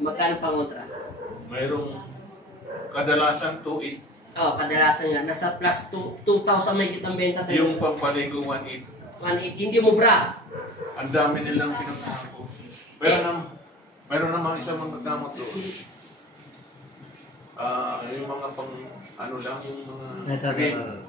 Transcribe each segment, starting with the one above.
Magkano pangontra? Mayroong kadalasan 2.8. Oh, kadalasan nga. Nasa plus 2,000 may kitang benta tayo. Yung pampaligo 1.8. 1,800. Hindi mo bra. Ang dami nilang pinagtago. Pero mayroon namang isang magkakamot doon. Yung mga pang, ano lang, yung mga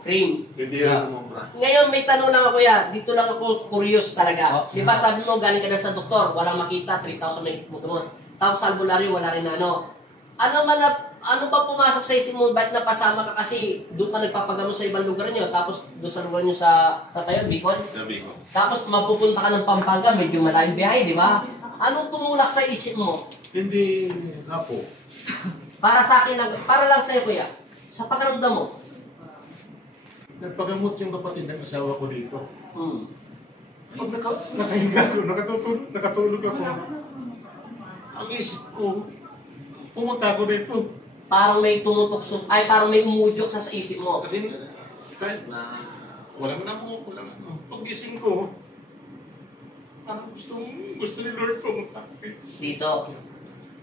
Cream. Hindi rin umubra. Ngayon may tanong lang ako ya. Dito lang ako curious talaga. Di ba sabi mo galing ka na sa doktor, walang makita, 3,000 may mo gamot. Tapos sa albularyo, wala rin ano. Ano ba pumasok sa isip mo? Bakit napasama ka kasi doon ka nagpapagamot sa ibang lugar nyo, tapos doon sa lugar nyo sa kayo, Bicol? Sa Bicol. Tapos mapupunta ka ng Pampanga, medyo malayong biyahe, di ba? Anong tumulak sa isip mo? Hindi nga po. Para sa akin lang, para lang sa'yo kuya, sa pakiramdam mo. Nagpagamot yung kapatid ng asawa ko dito. Pag nakahiga ko, nakatulog ako, ang isip ko, pumunta ako dito. Parang may tumutok, parang may umudyok sa isip mo. Kasi kahit na walang pag-gising ko, parang gusto ni Lord pumunta dito.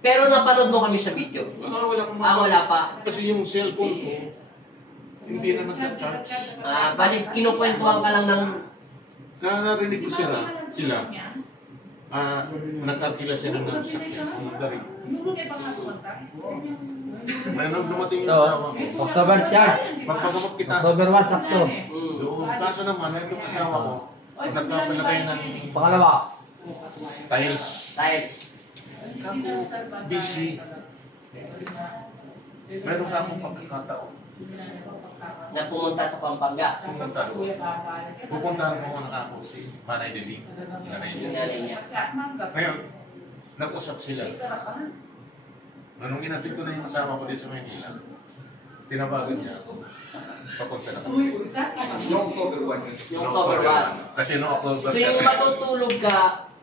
Pero napanood mo kami sa video? Wala pa. Kasi yung cellphone ko, hindi na nagka-charge. Balik kinukwentuhan ka lang ng... Narinig ko sila. Nagkakila sila ng sakit. Nung dumating yung asawa ko. October 3. Magpagamot kita. October 1, sakto. Doon. Kaso naman, itong asawa ko, nagpapalagay ng Pangalawa. tiles. Ako, busy. Meron ka akong pagkakataon. Na pumunta sa Pampanga. Pupuntahan ko nga ako si Manay Diling. Nanay niya. Ngayon, nag-usap sila. Nung inatid ko na yung asawa ko dito sa Maynila, tinabagan niya ako. Papunta na ako. Yung October 1. Yung October 1. Kasi noong October So yung matutulog ka,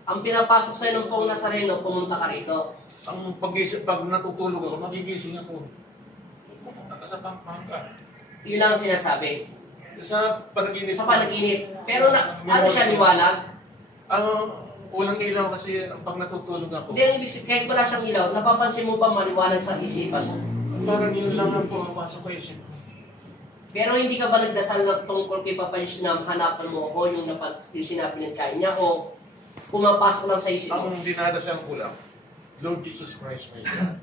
ang pinapasok sa'yo ng Pong Nazareno, pumunta ka rito. ang pag natutulog ako, magigising ako. Pupunta ka sa Pampanga. Yun lang ang sinasabi. Sa panaginip. Sa panaginip. Pero ano siya, liwanag? Walang ilaw kasi pag natutulog ako. Hindi, ang ibig sabihin, kahit wala siyang ilaw, napapansin mo ba maliwanag sa isipan mo? Parang yun lang ang pumapasok ko isip ko. Pero hindi ka ba nagdasal na tungkol kay Papa Diyos na hanapan mo ako yung sinabi ng kain niya o pumapasok lang sa isip mo? Ang dinadasal ko lang, Lord Jesus Christ, my God.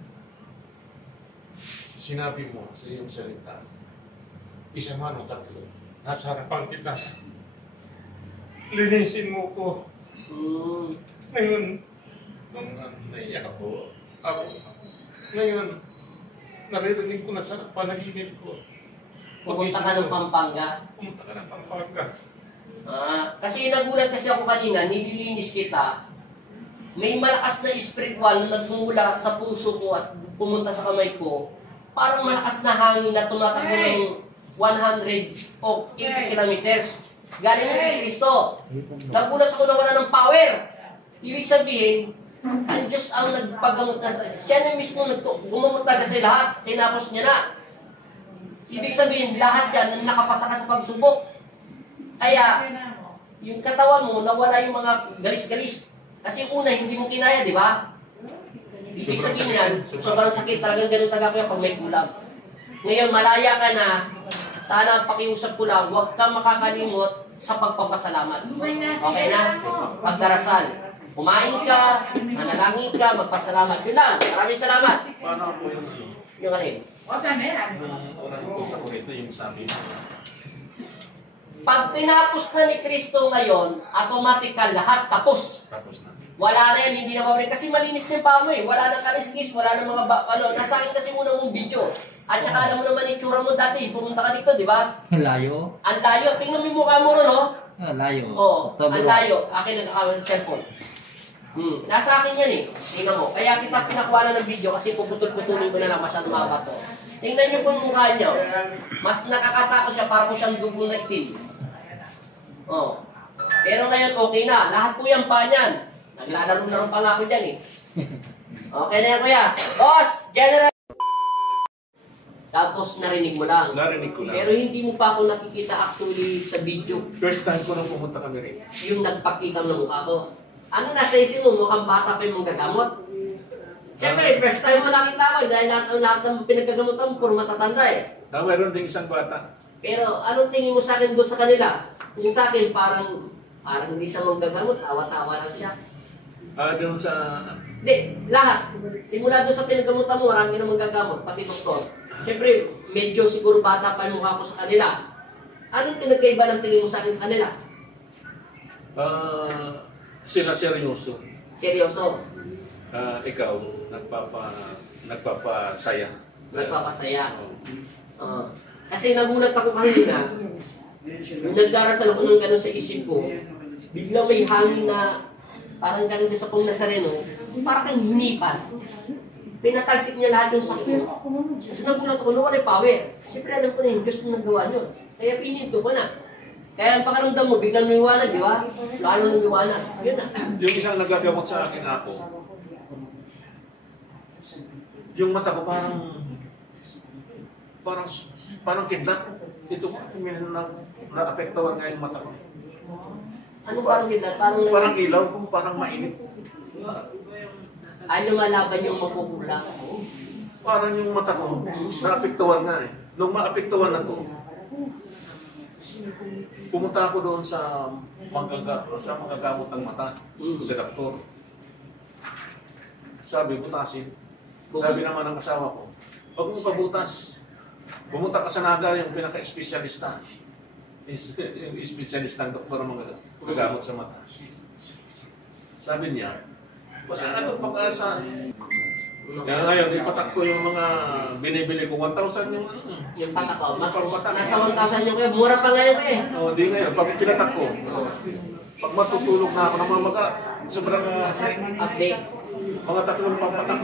Sinabi mo sa iyong salita, isa man o tatlo, nasa harapan kita. Linisin mo ko. Ngayon, nung naiyak ako, ngayon, naririnig ko na sa panaginip ko. Pumunta ka ng Pampanga. Pumunta ka ng Pampanga. Kasi nagulat kasi ako kanina, nililinis kita. May malakas na spiritual na nagmumula sa puso ko at pumunta sa kamay ko. Parang malakas na hangin na tumatakbo ng 100 o 80 kilometers. Galing mo kay Kristo. Nagulat ako na wala ng power. Ibig sabihin, ang Diyos ang nagpagamot na sa... Siya na mismo gumamot na sa lahat. Tinapos niya na. Ibig sabihin, lahat yan nakapasa ka sa pagsubok. Kaya, yung katawan mo, nawala yung mga galis-galis. Kasi una, hindi mo kinaya, di ba? Ibig sabihin yan, sobrang sakit talagang ganun talaga kaya pag may kulang. Ngayon, malaya ka na, sana pakiusap ko lang, huwag ka makakalimot sa pagpapasalamat. Okay na? Pagdarasal. Kumain ka, manalangin ka, magpasalamat. Yun lang. Maraming salamat. Paano ako Yung alin? Nung unang punta ko rito, yung sabi mo. Pag tinapos na ni Kristo ngayon, automatic lahat tapos. Tapos na. Wala na yan, hindi na mabalik. Kasi malinis na yung paa mo eh. Wala nang kaliskis, wala nang mga nasa akin kasi muna mong video. At saka alam mo naman yung tsura mo dati. Pumunta ka dito, di ba? Layo. Ang layo. Tingnan mo yung mukha mo ron, no? Layo. Oo, ang layo. Akin ang cellphone. Nasa akin yan eh. Tingnan mo. Kaya kita pinakuha na ng video kasi puputol-putulin ko na lang masyadong maba to. Tingnan niyo po yung mukha niyo. Mas nakakatakot siya para po siyang dugo na itim. Oh. Pero ngayon okay na. Lahat po yan pa niyan. Naglalaro-laro pa nga ako dyan eh. Okay na yan kuya. Boss! General! Tapos narinig mo lang. Narinig ko lang. Pero hindi mo pa ako nakikita actually sa video. First time ko nang pumunta kami rin. Yung nagpakita ng mukha ko. Ano nasa isip mo? Mukhang bata pa yung gagamot. Siyempre, first time mo nakita ko dahil lahat ng pinagkagamutan mo, puro matatanda eh. Mayroon ding isang bata. Pero anong tingin mo sa akin doon sa kanila? Yung sa akin, parang hindi siya manggagamot, tawa-tawa lang siya. Doon sa... Hindi, lahat. Simula doon sa pinagamutan mo, marami na manggagamot, pati doktor. Siyempre, medyo siguro bata pa yung mukha ko sa kanila. Anong pinagkaiba ng tingin mo sa akin sa kanila? Sila seryoso. Seryoso. Ikaw, nagpapasaya. Nagpapasaya. Kasi nagulat ako kanina, nung nagdarasal ako ng gano'n sa isip ko, biglang may hangin na parang gano'n din sa pong Nazareno, parang kang hinipan. Pinatalsik niya lahat yung sakit mo. Kasi nagulat ako, wala power. Siyempre alam ko na yung Diyos na nagawa niyo. Kaya pininto ko na. Kaya ang pakaramdam mo, biglang lumiwanag, di ba? Lalo lumiwanag. Yun na. Yung isang nagagamot sa akin ako, yung mata ko parang kidlat. Ito ko, na-apektawan nga yung mata ko. Ano parang kidlat? Parang ilaw ko, parang mainit. Ay, lumalaban yung mapupula. Parang yung mata ko, na-apektawan nga eh. Nung ma-apektawan na to, pumunta ako doon sa magagamot ng mata, sa doktor. Sabi, butasin. Sabi naman ng asawa ko, huwag mo pabutas. Pumunta ka sa Naga, yung pinaka-espesyalista. Yung espesyalista ng doktor ng magagamot sa mata. Sabi niya, wala na itong pag-asa. Kaya ngayon, ipatak ko yung mga binibili ko, 1,000 yung Yung patak ko. patak. Nasa 1,000 yung kuya. Mura pa ngayon eh. Di ngayon, pag pinatak ko, pag matutulog na ako ng mamaga, sobrang Update. mga 3 pampatak